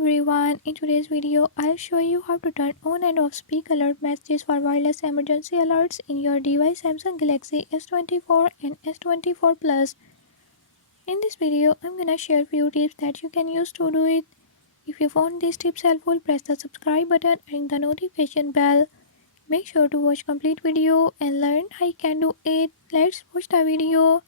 everyone, in today's video I'll show you how to turn on and off speak alert messages for wireless emergency alerts in your device Samsung Galaxy S24 and S24 Plus. In this video I'm gonna share few tips that you can use to do it. If you found these tips helpful, press the subscribe button and the notification bell. Make sure to watch complete video and learn how you can do it. Let's watch the video.